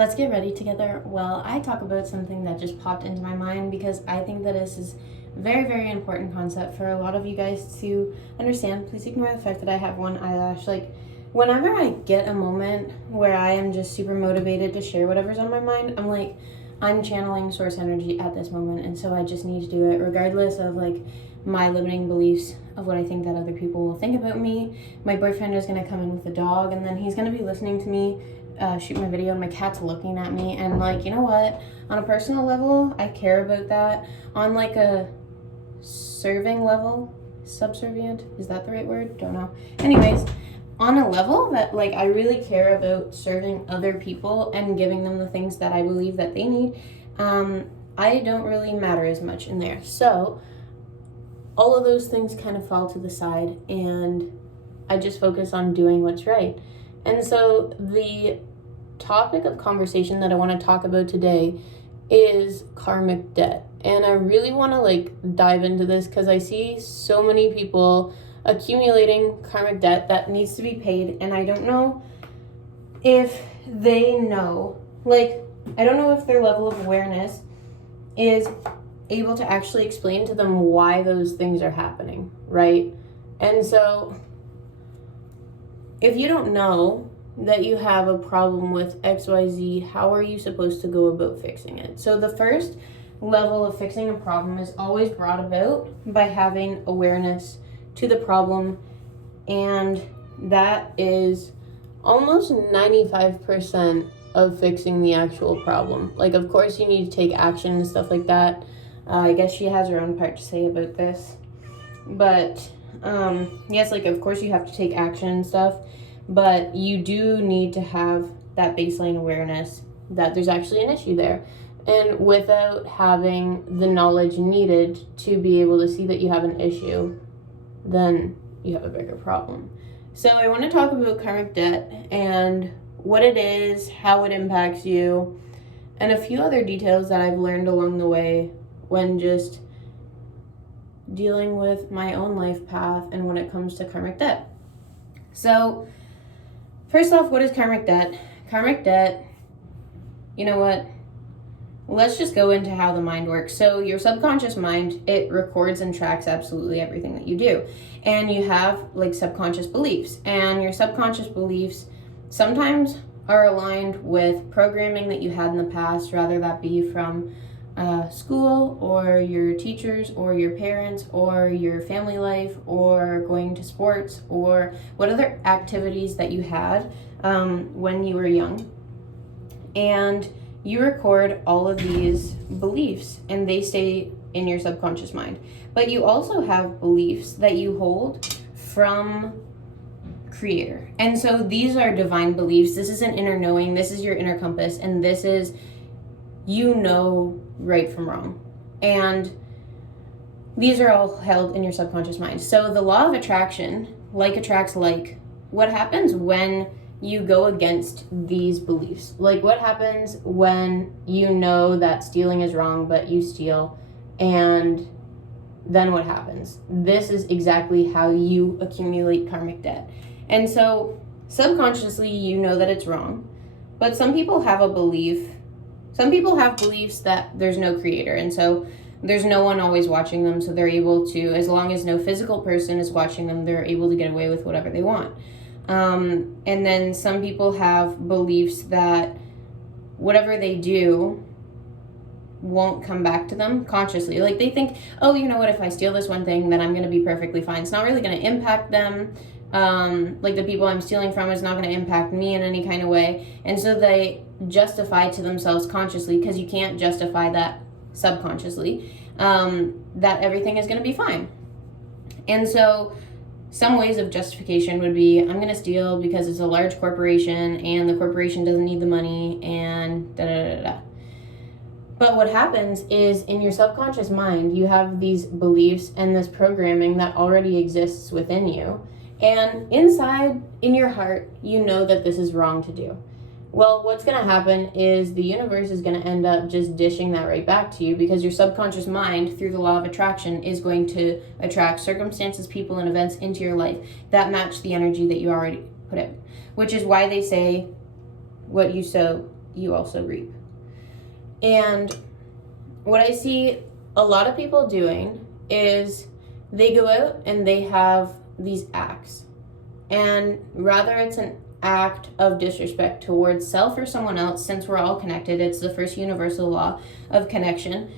Let's get ready together while I talk about something that just popped into my mind, because I think that this is a very, very important concept for a lot of you guys to understand. Please ignore the fact that I have one eyelash. Whenever I get a moment where I am just super motivated to share whatever's on my mind, I'm channeling source energy at this moment, and so I just need to do it regardless of my limiting beliefs of what I think that other people will think about me. My boyfriend is going to come in with a dog, and then he's going to be listening to me shoot my video, and my cat's looking at me, and you know what, on a personal level I care about that. On a serving level, subservient, is that the right word? Don't know. Anyways, on a level that I really care about serving other people and giving them the things that I believe that they need, I don't really matter as much in there. So all of those things kind of fall to the side, and I just focus on doing what's right. And so the topic of conversation that I want to talk about today is karmic debt. And I really want to dive into this because I see so many people accumulating karmic debt that needs to be paid, and I don't know if they know, I don't know if their level of awareness is able to actually explain to them why those things are happening, right? And so if you don't know that you have a problem with XYZ, how are you supposed to go about fixing it? So the first level of fixing a problem is always brought about by having awareness to the problem, and that is almost 95% of fixing the actual problem. Of course you need to take action and stuff like that. I guess she has her own part to say about this, but yes, of course you have to take action and stuff, but you do need to have that baseline awareness that there's actually an issue there. And without having the knowledge needed to be able to see that you have an issue, then you have a bigger problem. So I want to talk about karmic debt and what it is, how it impacts you, and a few other details that I've learned along the way when just dealing with my own life path and when it comes to karmic debt. So first off, what is karmic debt? Karmic debt, you know what? Let's just go into how the mind works. So your subconscious mind, it records and tracks absolutely everything that you do. And you have subconscious beliefs. And your subconscious beliefs sometimes are aligned with programming that you had in the past, rather that be from school or your teachers or your parents or your family life or going to sports or what other activities that you had when you were young. And you record all of these beliefs and they stay in your subconscious mind. But you also have beliefs that you hold from Creator. And so these are divine beliefs. This is an inner knowing. This is your inner compass. And this is, right from wrong. And these are all held in your subconscious mind. So the law of attraction, like attracts like. What happens when you go against these beliefs? What happens when you know that stealing is wrong, but you steal? And then what happens? This is exactly how you accumulate karmic debt. And so subconsciously, you know that it's wrong, but some people have beliefs that there's no creator, and so there's no one always watching them, so they're able to, as long as no physical person is watching them, they're able to get away with whatever they want. And then some people have beliefs that whatever they do won't come back to them consciously. They think, oh, you know what, if I steal this one thing, then I'm going to be perfectly fine. It's not really going to impact them. The people I'm stealing from is not going to impact me in any kind of way. And so they justify to themselves consciously, because you can't justify that subconsciously, that everything is going to be fine. And so some ways of justification would be, I'm going to steal because it's a large corporation and the corporation doesn't need the money and da-da-da-da-da. But what happens is, in your subconscious mind, you have these beliefs and this programming that already exists within you. And inside, in your heart, you know that this is wrong to do. Well, what's going to happen is the universe is going to end up just dishing that right back to you, because your subconscious mind, through the law of attraction, is going to attract circumstances, people, and events into your life that match the energy that you already put in. Which is why they say, what you sow, you also reap. And what I see a lot of people doing is they go out and they have these acts. And rather it's an act of disrespect towards self or someone else, since we're all connected, it's the first universal law of connection.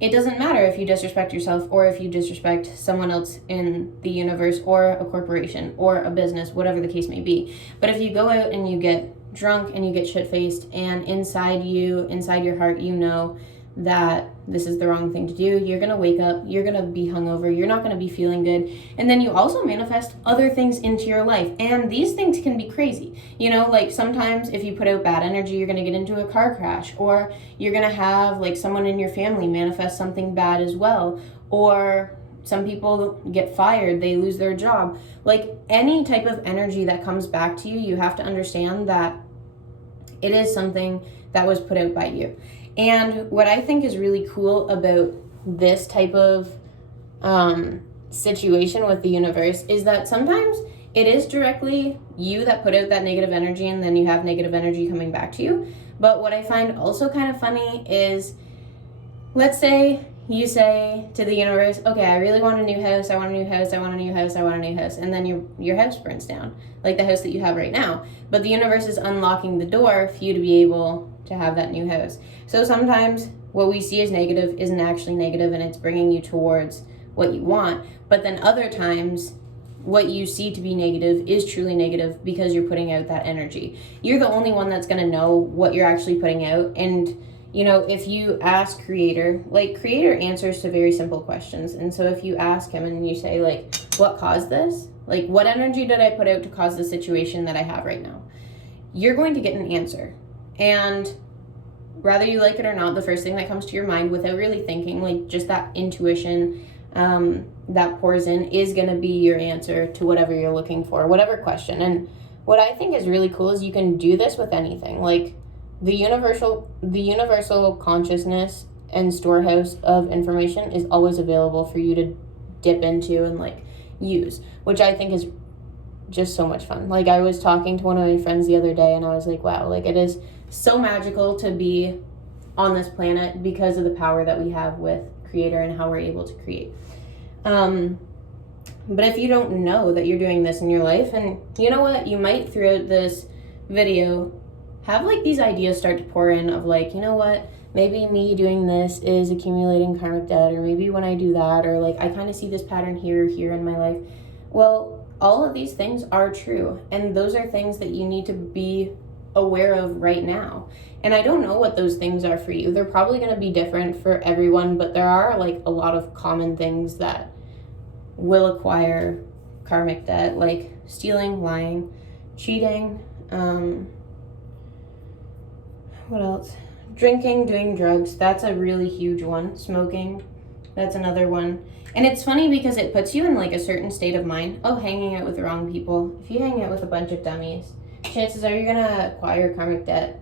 It doesn't matter if you disrespect yourself or if you disrespect someone else in the universe or a corporation or a business, whatever the case may be. But if you go out and you get drunk and you get shit-faced, and inside your heart, you know that this is the wrong thing to do, you're going to wake up, you're going to be hungover, you're not going to be feeling good, and then you also manifest other things into your life. And these things can be crazy. Like sometimes if you put out bad energy, you're going to get into a car crash, or you're going to have like someone in your family manifest something bad as well, or some people get fired, they lose their job. Like any type of energy that comes back to you, you have to understand that it is something that was put out by you. And what I think is really cool about this type of situation with the universe is that sometimes it is directly you that put out that negative energy, and then you have negative energy coming back to you. But what I find also kind of funny is, let's say you say to the universe, okay, I really want a new house, I want a new house, I want a new house, I want a new house, and then your house burns down, like the house that you have right now. But the universe is unlocking the door for you to be able to have that new house. So sometimes what we see as negative isn't actually negative, and it's bringing you towards what you want. But then other times, what you see to be negative is truly negative because you're putting out that energy. You're the only one that's going to know what you're actually putting out. And if you ask Creator, like Creator answers to very simple questions. And so if you ask him and you say, like, what caused this? Like, what energy did I put out to cause the situation that I have right now? You're going to get an answer. And whether you like it or not, the first thing that comes to your mind without really thinking, like just that intuition that pours in, is going to be your answer to whatever you're looking for, whatever question. And what I think is really cool is you can do this with anything. Like the universal consciousness and storehouse of information is always available for you to dip into and like use, which I think is just so much fun. Like I was talking to one of my friends the other day, and I was like, wow, like it is so magical to be on this planet because of the power that we have with Creator and how we're able to create. But if you don't know that you're doing this in your life, and you know what, you might throughout this video have like these ideas start to pour in of like, you know what, maybe me doing this is accumulating karmic debt, or maybe when I do that, or like I kind of see this pattern here in my life. Well, all of these things are true, and those are things that you need to be aware of right now. And I don't know what those things are for you. They're probably going to be different for everyone, but there are like a lot of common things that will acquire karmic debt, like stealing, lying, cheating, what else? Drinking, doing drugs. That's a really huge one. Smoking, that's another one. And it's funny because it puts you in like a certain state of mind. Oh, hanging out with the wrong people. If you hang out with a bunch of dummies, chances are you're gonna acquire karmic debt.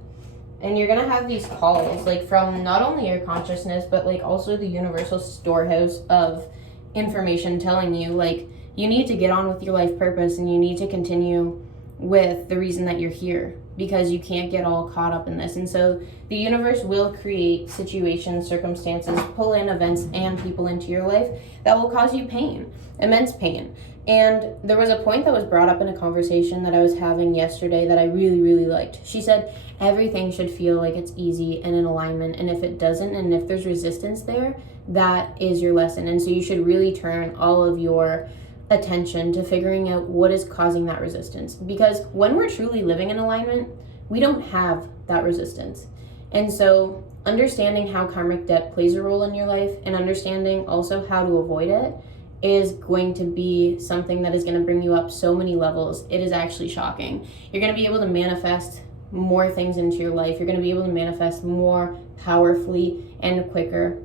And you're gonna have these calls like from not only your consciousness, but like also the universal storehouse of information telling you like you need to get on with your life purpose, and you need to continue with the reason that you're here, because you can't get all caught up in this. And so the universe will create situations, circumstances, pull in events and people into your life that will cause you pain, immense pain. And there was a point that was brought up in a conversation that I was having yesterday that I really, really liked. She said, everything should feel like it's easy and in alignment. And if it doesn't, and if there's resistance there, that is your lesson. And so you should really turn all of your attention to figuring out what is causing that resistance. Because when we're truly living in alignment, we don't have that resistance. And so understanding how karmic debt plays a role in your life, and understanding also how to avoid it, is going to be something that is going to bring you up so many levels. It is actually shocking. You're going to be able to manifest more things into your life. You're going to be able to manifest more powerfully and quicker,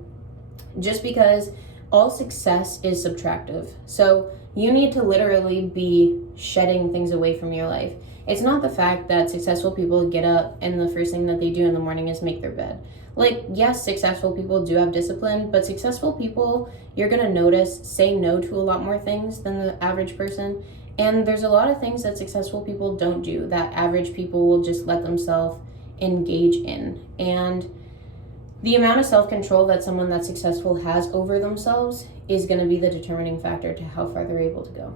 just because all success is subtractive. So you need to literally be shedding things away from your life. It's not the fact that successful people get up and the first thing that they do in the morning is make their bed. Like, yes, successful people do have discipline, but successful people, you're going to notice, say no to a lot more things than the average person. And there's a lot of things that successful people don't do that average people will just let themselves engage in. And the amount of self-control that someone that's successful has over themselves is going to be the determining factor to how far they're able to go.